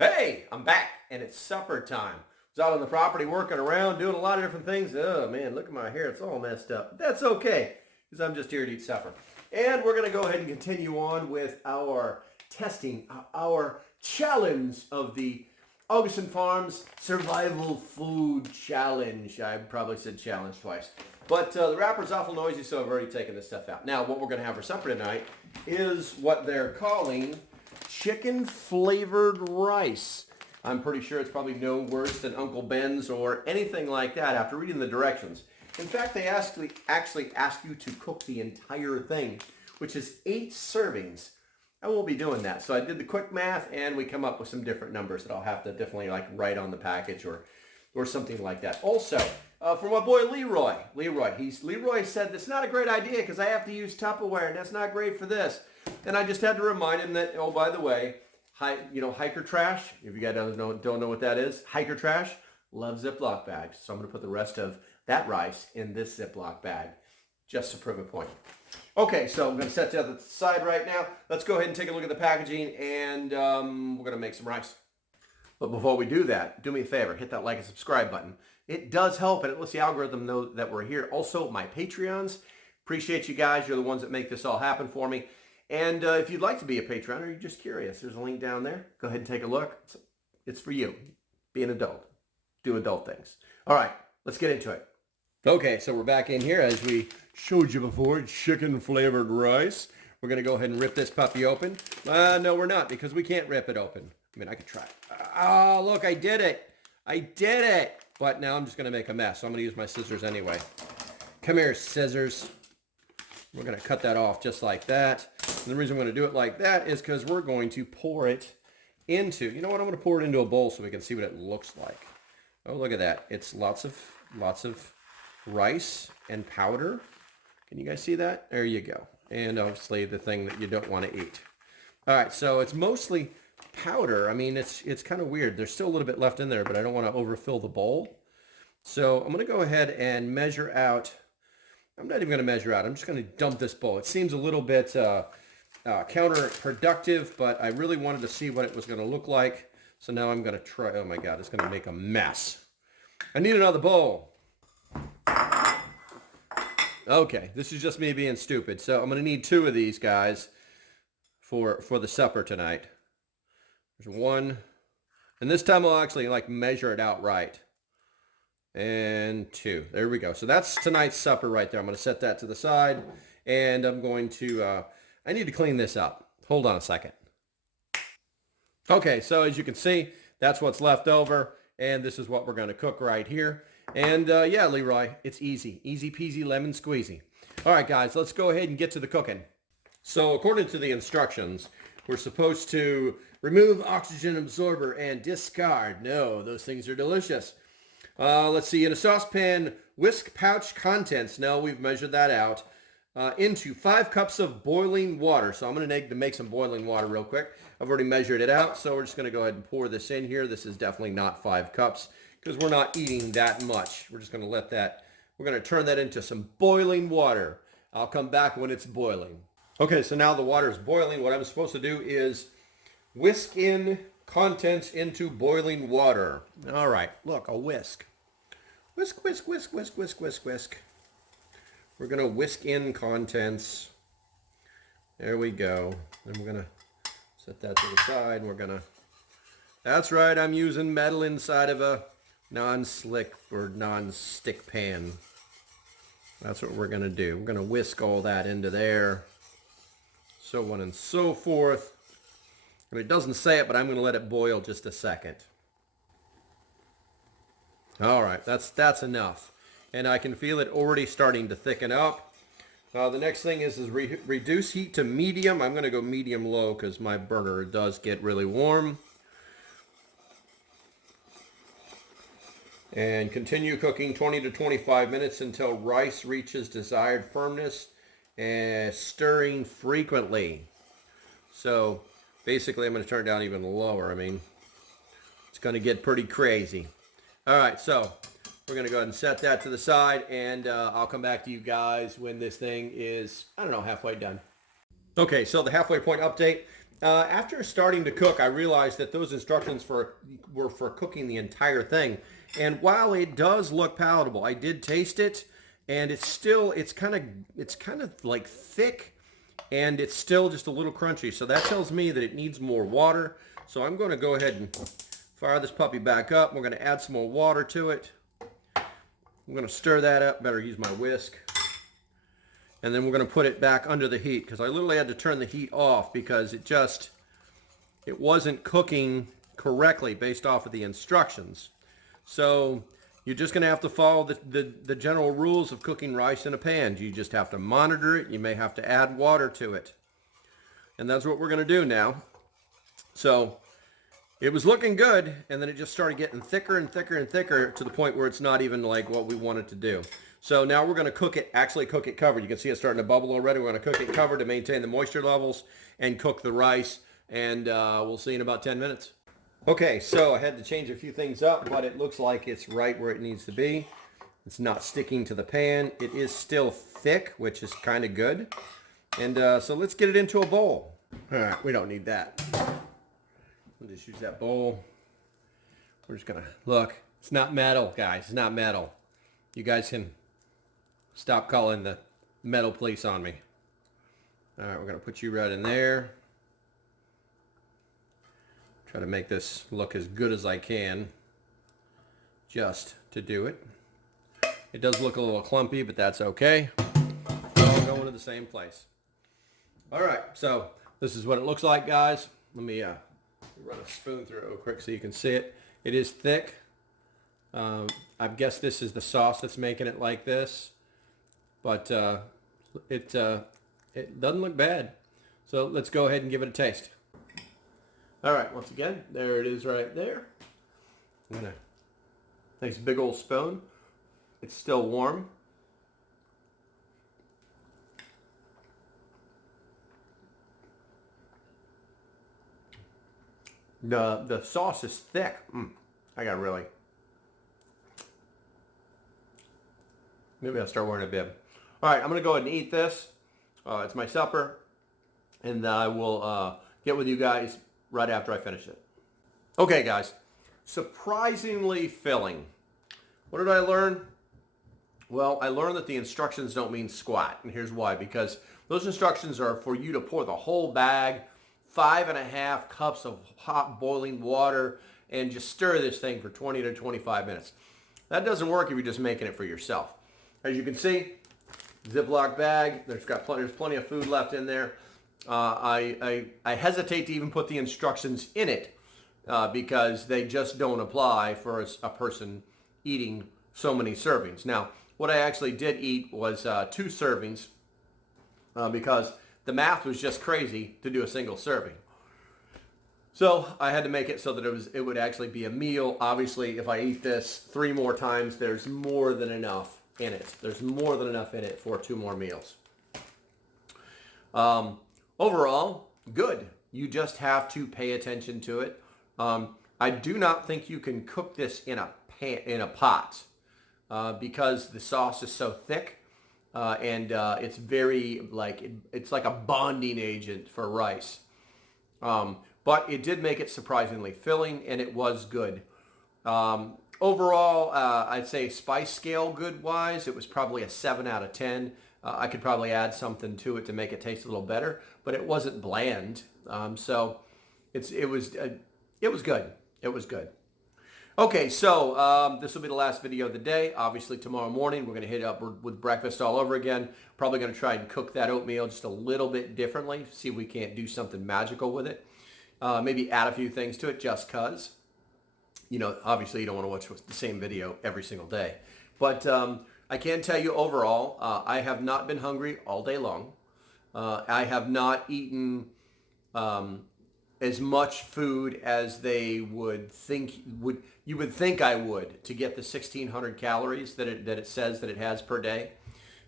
Hey, I'm back, and it's supper time. I was out on the property working around, doing a lot of different things. Oh man, look at my hair. It's all messed up. But that's okay, because I'm just here to eat supper. And we're going to go ahead and continue on with our testing, our challenge of the Augason Farms Survival Food Challenge. I probably said challenge twice. But the wrapper's awful noisy, so I've already taken this stuff out. Now, what we're going to have for supper tonight is what they're calling chicken flavored rice. I'm pretty sure it's probably no worse than Uncle Ben's or anything like that after reading the directions. In fact, they actually ask you to cook the entire thing, which is 8 servings. I won't be doing that. So I did the quick math and we come up with some different numbers that I'll have to definitely write on the package or something like that. Also, for my boy Leroy. Leroy said that's not a great idea because I have to use Tupperware and that's not great for this. And I just had to remind him that, oh, by the way, hiker trash, if you guys don't know what that is, hiker trash loves Ziploc bags. So I'm going to put the rest of that rice in this Ziploc bag just to prove a point. Okay, so I'm going to set that to the side right now. Let's go ahead and take a look at the packaging and we're going to make some rice. But before we do that, do me a favor, hit that like and subscribe button. It does help and it lets the algorithm know that we're here. Also, my Patreons, appreciate you guys. You're the ones that make this all happen for me. And if you'd like to be a Patreon or you're just curious, there's a link down there. Go ahead and take a look. It's for you. Be an adult. Do adult things. All right, let's get into it. Okay, so we're back in here as we showed you before, chicken flavored rice. We're going to go ahead and rip this puppy open. No, we're not because we can't rip it open. I mean, I could try. Oh, look, I did it. I did it. But now I'm just going to make a mess. So I'm going to use my scissors anyway. Come here, scissors. We're going to cut that off just like that. And the reason I'm going to do it like that is because we're going to pour it into, you know what, I'm going to pour it into a bowl so we can see what it looks like. Oh, look at that. It's lots of rice and powder. Can you guys see that? There you go. And obviously the thing that you don't want to eat. All right, so it's mostly powder. I mean, it's kind of weird. There's still a little bit left in there, but I don't want to overfill the bowl. So I'm going to go ahead and measure out. I'm not even going to measure out. I'm just going to dump this bowl. It seems a little bit counterproductive, but I really wanted to see what it was going to look like. So now I'm going to try. Oh my God, it's going to make a mess. I need another bowl. Okay, this is just me being stupid. So I'm going to need 2 of these guys for the supper tonight. There's 1. And this time I'll actually measure it out right. And 2. There we go. So that's tonight's supper right there. I'm going to set that to the side. And I'm going to, I need to clean this up. Hold on a second. Okay, so as you can see, that's what's left over. And this is what we're going to cook right here. And yeah, Leroy, it's easy. Easy peasy lemon squeezy. All right, guys, let's go ahead and get to the cooking. So according to the instructions, we're supposed to remove oxygen absorber and discard. No, those things are delicious. Let's see, in a saucepan, whisk pouch contents. No, we've measured that out. Into 5 cups of boiling water. So I'm going to need to make some boiling water real quick. I've already measured it out, so we're just going to go ahead and pour this in here. This is definitely not 5 cups because we're not eating that much. We're just going to let that, we're going to turn that into some boiling water. I'll come back when it's boiling. Okay, so now the water is boiling. What I'm supposed to do is whisk in contents into boiling water. All right, look, a whisk. Whisk, whisk, whisk, whisk, whisk, whisk, whisk. We're going to whisk in contents. There we go. Then we're going to set that to the side. We're going to, that's right, I'm using metal inside of a non-slick or non-stick pan. That's what we're going to do. We're going to whisk all that into there. So on and so forth. And it doesn't say it, but I'm going to let it boil just a second. All right, that's enough. And I can feel it already starting to thicken up. The next thing is reduce heat to medium. I'm going to go medium-low because my burner does get really warm. And continue cooking 20 to 25 minutes until rice reaches desired firmness and stirring frequently. So basically I'm going to turn it down even lower. I mean, it's going to get pretty crazy. All right, so we're going to go ahead and set that to the side, and I'll come back to you guys when this thing is, I don't know, halfway done. Okay, so the halfway point update. After starting to cook, I realized that those instructions were for cooking the entire thing. And while it does look palatable, I did taste it, and it's kind of like thick, and it's still just a little crunchy. So that tells me that it needs more water. So I'm going to go ahead and fire this puppy back up. We're going to add some more water to it. I'm going to stir that up. Better use my whisk. And then we're going to put it back under the heat, because I literally had to turn the heat off because it wasn't cooking correctly based off of the instructions. So you're just going to have to follow the general rules of cooking rice in a pan. You just have to monitor it. You may have to add water to it. And that's what we're going to do now. So it was looking good, and then it just started getting thicker and thicker and thicker to the point where it's not even like what we wanted to do. So now we're going to actually cook it covered. You can see it starting to bubble already. We're going to cook it covered to maintain the moisture levels and cook the rice. And we'll see in about 10 minutes. Okay, so I had to change a few things up, but it looks like it's right where it needs to be. It's not sticking to the pan. It is still thick, which is kind of good. And so let's get it into a bowl. All right, we don't need that. We'll just use that bowl. We're just going to look. It's not metal, guys. It's not metal. You guys can stop calling the metal police on me. All right, we're going to put you right in there. Try to make this look as good as I can just to do it. It does look a little clumpy, but that's okay. It's all going to the same place. All right, so this is what it looks like, guys. Let me run a spoon through it real quick so you can see it. It is thick. I guess this is the sauce that's making it like this. But it doesn't look bad. So let's go ahead and give it a taste. All right, once again, there it is right there. I'm gonna nice big old spoon. It's still warm. The sauce is thick. I got really. Maybe I'll start wearing a bib. All right, I'm going to go ahead and eat this. It's my supper, and I will get with you guys right after I finish it. Okay, guys, surprisingly filling. What did I learn? Well, I learned that the instructions don't mean squat, and here's why. Because those instructions are for you to pour the whole bag, 5.5 cups of hot boiling water, and just stir this thing for 20 to 25 minutes. That doesn't work if you're just making it for yourself. As you can see, Ziploc bag. There's plenty of food left in there. I hesitate to even put the instructions in it because they just don't apply for a person eating so many servings. Now, what I actually did eat was 2 servings because the math was just crazy to do a single serving. So I had to make it so that it would actually be a meal. Obviously, if I eat this 3 more times, there's more than enough in it. There's more than enough in it for 2 more meals. Overall, good. You just have to pay attention to it. I do not think you can cook this in a pot because the sauce is so thick and it's very it's like a bonding agent for rice. But it did make it surprisingly filling, and it was good. Overall, I'd say spice scale good-wise, it was probably a 7 out of 10. I could probably add something to it to make it taste a little better, but it wasn't bland. So it was good. It was good. Okay, so this will be the last video of the day. Obviously, tomorrow morning, we're going to hit it up with breakfast all over again. Probably going to try and cook that oatmeal just a little bit differently, see if we can't do something magical with it. Maybe add a few things to it just because. You know, obviously you don't want to watch the same video every single day. But I can tell you overall, I have not been hungry all day long. I have not eaten as much food as they would think you would think I would to get the 1,600 calories that it says that it has per day.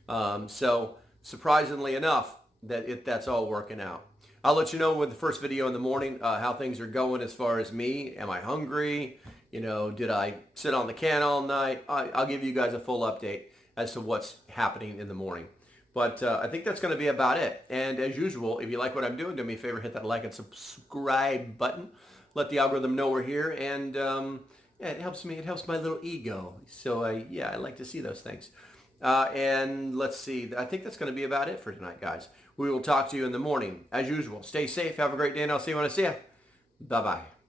So surprisingly enough, that's all working out. I'll let you know with the first video in the morning how things are going as far as me. Am I hungry? You know, did I sit on the can all night? I'll give you guys a full update as to what's happening in the morning. But I think that's going to be about it. And as usual, if you like what I'm doing, do me a favor, hit that like and subscribe button. Let the algorithm know we're here, and yeah, it helps me. It helps my little ego. So yeah, I like to see those things. And let's see. I think that's going to be about it for tonight, guys. We will talk to you in the morning. As usual, stay safe. Have a great day, and I'll see you when I see you. Bye-bye.